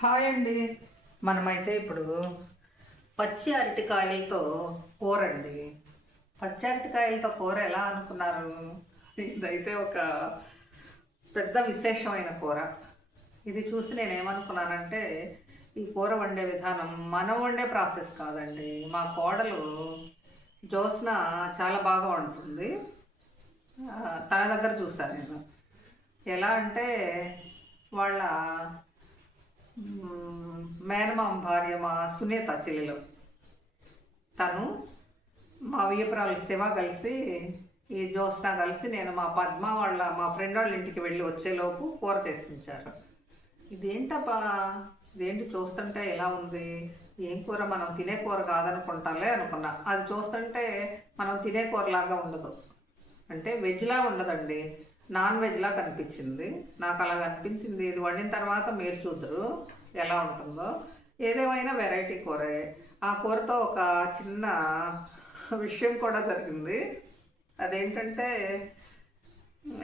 Hi అండి. మనమైతే ఇప్పుడు పచ్చి అరటికాయలతో కూర అండి. పచ్చి అరటికాయలతో కూర ఎలా అనుకున్నారు? ఇదైతే ఒక పెద్ద విశేషమైన కూర. ఇది చూసి నేను ఏమనుకున్నానంటే, ఈ కూర వండే విధానం మనం వండే ప్రాసెస్ కాదండి. మా కోడలు జ్యోత్స్న చాలా బాగా వండుతుంది. తన దగ్గర చూసాను నేను. ఎలా అంటే వాళ్ళ మేనమామ భార్య మా సునీత చెల్లెలు, తను మా వియ్యపురాలు శివ కలిసి ఈ జ్యోత్స్న కలిసి నేను మా ఫ్రెండ్ వాళ్ళ ఇంటికి వెళ్ళి వచ్చేలోపు కూర చేసి ఉంచారు. ఇదేంటబ్బా, ఇదేంటి చూస్తుంటే ఎలా ఉంది, ఏం కూర, మనం తినే కూర కాదనుకుంటాలే అనుకున్నా. అది చూస్తుంటే మనం తినే కూరలాగా ఉండదు, అంటే వెజ్లా ఉండదండి, నాన్ వెజ్లా కనిపించింది. నాకు అలా కనిపించింది. ఇది వండిన తర్వాత మీరు చూద్దరు ఎలా ఉంటుందో. ఏదేమైనా వెరైటీ కూరే. ఆ కూరతో ఒక చిన్న విషయం కూడా జరిగింది. అదేంటంటే,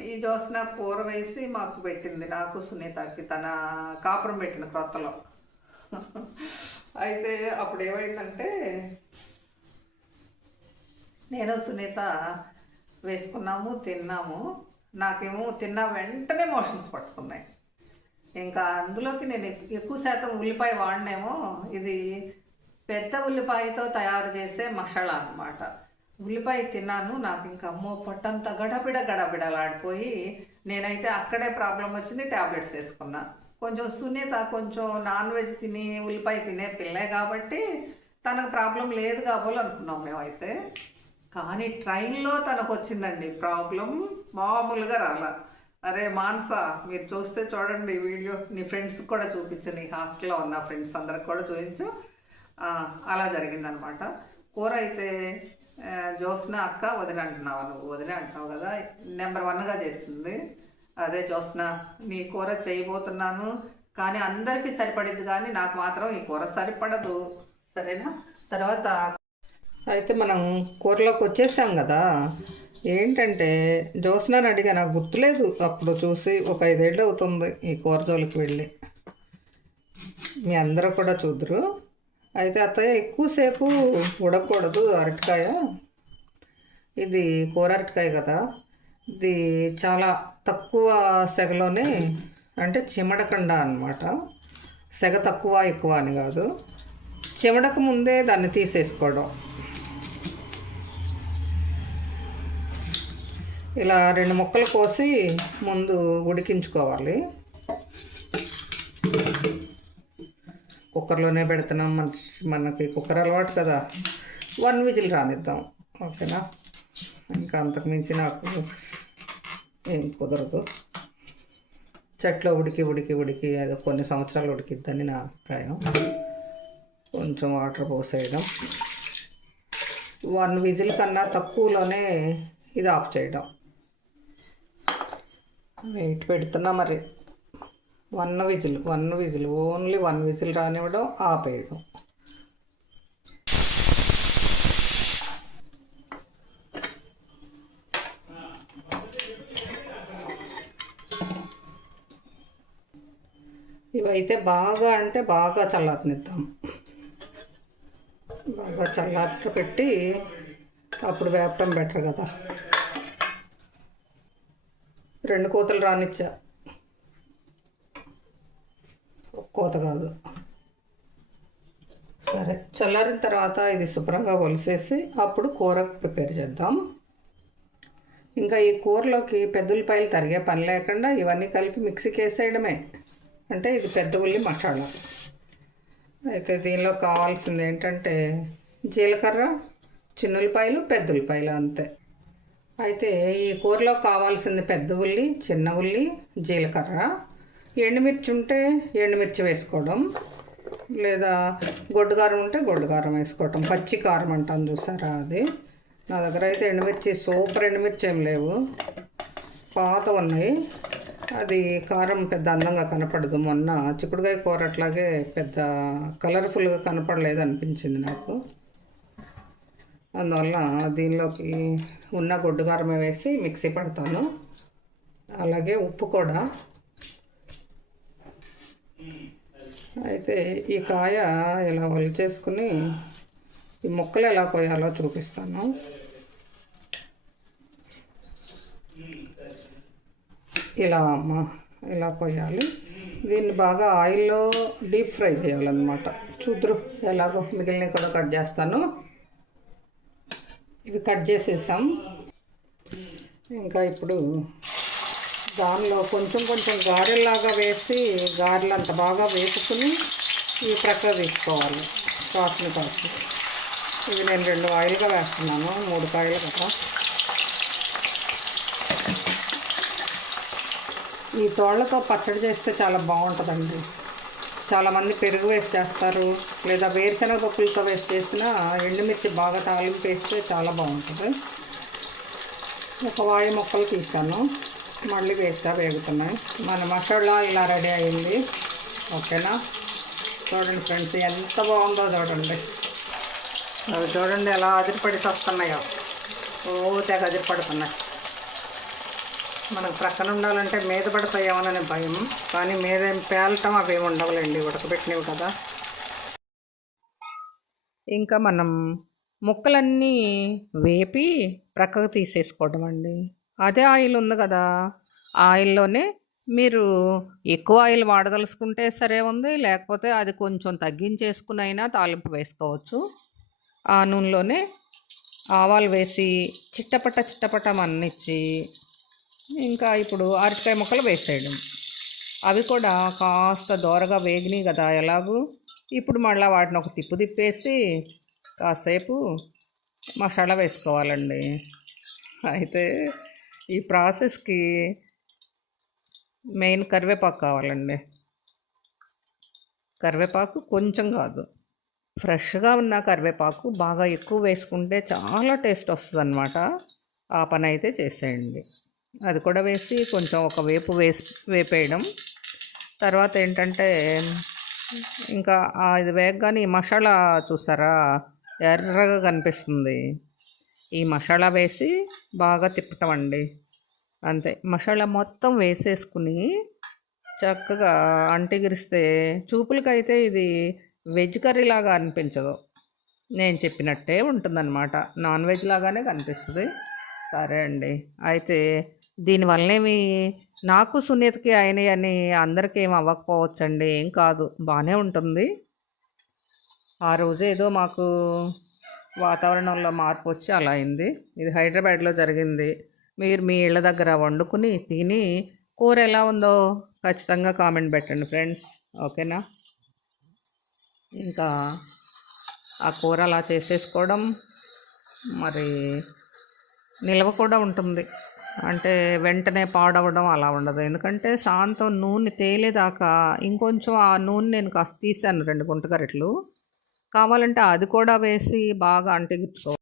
ఈ జ్యోత్స్న కూర వేసి మాకు పెట్టింది, నాకు సునీతకి, తన కాపురం పెట్టిన క్రొత్తలో. అయితే అప్పుడు ఏమైందంటే, నేను సునీత వేసుకున్నాము, తిన్నాము. నాకేమో తిన్న వెంటనే మోషన్స్ పట్టుకున్నాయి. ఇంకా అందులోకి నేను ఎక్కువ శాతం ఉల్లిపాయ వాడినేమో. ఇది పెద్ద ఉల్లిపాయతో తయారు చేసే మసాలా అన్నమాట. ఉల్లిపాయ తిన్నాను, నాకు ఇంకా అమ్మో పొట్టంతా గడబిడలాడిపోయి నేనైతే అక్కడే ప్రాబ్లం వచ్చింది, ట్యాబ్లెట్స్ వేసుకున్నా. కొంచెం సునీత కొంచెం నాన్ వెజ్ తిని ఉల్లిపాయ తినే పిల్లే కాబట్టి తనకు ప్రాబ్లం లేదు కాబోలు అనుకున్నాం మేమైతే. కానీ ట్రైన్లో తనకు వచ్చిందండి ప్రాబ్లం, మామూలుగా రాలా. అరే మానస, మీరు చూస్తే చూడండి వీడియో, నీ ఫ్రెండ్స్కి కూడా చూపించు, నీ హాస్టల్లో ఉన్న ఫ్రెండ్స్ అందరికి కూడా చూపించు. అలా జరిగిందనమాట. కూర అయితే జ్యోత్స్న అక్క వదిన అంటున్నావు, నువ్వు వదిన అంటున్నావు కదా, నెంబర్ 1గా చేస్తుంది. అదే జ్యోత్స్న, నీ కూర చేయబోతున్నాను, కానీ అందరికీ సరిపడింది, కానీ నాకు మాత్రం ఈ కూర సరిపడదు, సరేనా? తర్వాత అయితే మనం కూరలోకి వచ్చేసాం కదా. ఏంటంటే జ్యోత్స్నని అడిగా, నాకు గుర్తులేదు, అప్పుడు చూసి ఒక 5 ఏళ్ళు అవుతుంది ఈ కూర జోలికి వెళ్ళి. మీ అందరూ కూడా చూద్దరు. అయితే అత్తయ్య ఎక్కువసేపు ఉడకకూడదు అరటికాయ, ఇది కూర అరటికాయ కదా, ఇది చాలా తక్కువ సెగలోనే, అంటే చిమడకుండా అనమాట, సెగ తక్కువ ఎక్కువ అని కాదు, చిమడక ముందే దాన్ని తీసేసుకోవడం. ఇలా 2 ముక్కలు కోసి ముందు ఉడికించుకోవాలి. కుక్కర్లోనే పెడుతున్నాం, మనకి కుక్కర్ అలవాటు కదా. 1 విజిల్ రానిద్దాం, ఓకేనా? ఇంకా అంతకుమించి నాకు ఏం కుదరదు. చెట్లో ఉడికి అది కొన్ని సంవత్సరాలు ఉడికిద్దని నా అభిప్రాయం. కొంచెం వాటర్ పోసేయడం, 1 విజిల్ కన్నా తక్కువలోనే ఇది ఆఫ్ చేయడం. వెయిట్ పెడుతున్నా మరి. 1 విజిల్, ఓన్లీ 1 విజిల్ రానివ్వడం, ఆపేయడం. ఇవైతే బాగా అంటే బాగా చల్లారనిద్దాం. బాగా చల్లార పెట్టి అప్పుడు వేపటం బెటర్ కదా. 2 కోతలు రానిచ్చా, కోత కాదు. సరే, చల్లారిన తర్వాత ఇది శుభ్రంగా ఒలిసేసి అప్పుడు కూర ప్రిపేర్ చేద్దాం. ఇంకా ఈ కూరలోకి పెద్ద ఉల్లిపాయలు తరిగే పని లేకుండా ఇవన్నీ కలిపి మిక్సీకి వేసేయడమే. అంటే ఇది పెద్ద ఉల్లి మసాలా. అయితే దీనిలో కావాల్సింది ఏంటంటే జీలకర్ర, చిన్నుల్లిపాయలు, పెద్ద ఉల్లిపాయలు, అంతే. అయితే ఈ కూరలో కావాల్సింది పెద్ద ఉల్లి, చిన్న ఉల్లి, జీలకర్ర, ఎండుమిర్చి ఉంటే ఎండుమిర్చి వేసుకోవడం, లేదా గొడ్డుకారం ఉంటే గొడ్డుకారం వేసుకోవటం. పచ్చి కారం అంటాను చూసారా, అది. నా దగ్గర అయితే ఎండుమిర్చి, సూపర్ ఎండుమిర్చి ఏం లేవు, పాత ఉన్నాయి. అది కారం పెద్ద అందంగా కనపడదు. మొన్న చిక్కుడుకాయ కూర అట్లాగే పెద్ద కలర్ఫుల్గా కనపడలేదు అనిపించింది నాకు. అందువల్ల దీనిలోకి ఉన్న గొడ్డుకారమే వేసి మిక్సీ పడతాను. అలాగే ఉప్పు కూడా అయితే ఈ కాయ ఇలా ఒలిచేసుకుని ఈ ముక్కలు ఎలా కోయాలో చూపిస్తాను. ఇలా కోయాలి. దీన్ని బాగా ఆయిల్లో డీప్ ఫ్రై చేయాలన్నమాట. చూద్దరు ఎలాగో మిగిలినవి కూడా కట్ చేస్తాను. ఇవి కట్ చేసేసాం. ఇంకా ఇప్పుడు దానిలో కొంచెం గారెల్లాగా వేసి గారెలు అంత బాగా వేసుకుని ఇవి ప్రక్క తీసుకోవాలి. కాసుని కాసి ఇవి నేను 2 ఆయిల్గా వేస్తున్నాను, 3 కాయలు కదా. ఈ తోళ్ళతో పచ్చడి చేస్తే చాలా బాగుంటుందండి. చాలామంది పెరుగు వేసి చేస్తారు, లేదా వేరుశనగ పప్పులతో వేసి చేసినా ఎండుమిర్చి బాగా తాలింపు వేస్తే చాలా బాగుంటుంది. ఒక వాయి ముక్కలు తీసాను, మళ్ళీ వేగుతున్నాయి. మన మసాలా ఇలా రెడీ అయింది. ఓకేనా? చూడండి ఫ్రెండ్స్, ఎంత బాగుందో చూడండి. అవి చూడండి ఎలా అదిరిపడి వస్తున్నాయో. తెగ అదిరిపడుతున్నాయి. మనకు ప్రక్కన ఉండాలంటే మీద పడతాయేమోనని భయం, కానీ మీద పేలటం అవి ఏమి ఉండవులేండి, ఉడకబెట్టినవి కదా. ఇంకా మనం ముక్కలన్నీ వేపి ప్రక్కకు తీసేసుకోవడం అండి. అదే ఆయిల్ ఉంది కదా, ఆయిల్లోనే మీరు ఎక్కువ ఆయిల్ వాడదలుచుకుంటే సరే ఉంది, లేకపోతే అది కొంచెం తగ్గించేసుకుని అయినా తాలింపు వేసుకోవచ్చు. ఆ నూనెలోనే ఆవాలు వేసి చిట్టపట్ట మన్నిచ్చి ఇంకా ఇప్పుడు అరటికాయ ముక్కలు వేసేయడం. అవి కూడా కాస్త దోరగా వేగినాయి కదా ఎలాగూ. ఇప్పుడు మళ్ళీ వాటిని ఒక తిప్పేసి కాసేపు మసాలా వేసుకోవాలండి. అయితే ఈ ప్రాసెస్కి మెయిన్ కరివేపాకు కావాలండి. కరివేపాకు కొంచెం కాదు, ఫ్రెష్గా ఉన్న కరివేపాకు బాగా ఎక్కువ వేసుకుంటే చాలా టేస్ట్ వస్తుంది అన్నమాట. ఆ పని అయితే చేసేయండి. అది కూడా వేసి కొంచెం ఒక వేపేయడం. తర్వాత ఏంటంటే ఇంకా ఇది వేగగానే ఈ మసాలా చూసారా ఎర్రగా కనిపిస్తుంది, ఈ మసాలా వేసి బాగా తిప్పటం అండి. అంతే, మసాలా మొత్తం వేసేసుకుని చక్కగా అంటిగిరిస్తే చూపులకైతే ఇది వెజ్ కర్రీ లాగా అనిపించదు, నేను చెప్పినట్టే ఉంటుందన్నమాట. నాన్ వెజ్ లాగానే కనిపిస్తుంది. సరే అండి, అయితే దీనివల్లేమి నాకు సునీతకి అయినాయి అని అందరికీ ఏం అవ్వకపోవచ్చండి. ఏం కాదు, బాగానే ఉంటుంది. ఆ రోజు ఏదో మాకు వాతావరణంలో మార్పు వచ్చి అలా అయింది. ఇది హైదరాబాద్లో జరిగింది. మీరు మీ ఇళ్ళ దగ్గర వండుకుని తిని కూర ఎలా ఉందో ఖచ్చితంగా కామెంట్ పెట్టండి ఫ్రెండ్స్. ఓకేనా? ఇంకా ఆ కూర అలా చేసేసుకోవడం, మరి నిల్వ కూడా ఉంటుంది, అంటే వెంటనే పాడవడం అలా ఉండదు. ఎందుకంటే సాయంత్రం నూనె తేలేదాకా ఇంకొంచెం ఆ నూనె నేను కాస్త తీసాను, 2 గుంటగరిటెలు కావాలంటే అది కూడా వేసి బాగా అంటించుకో.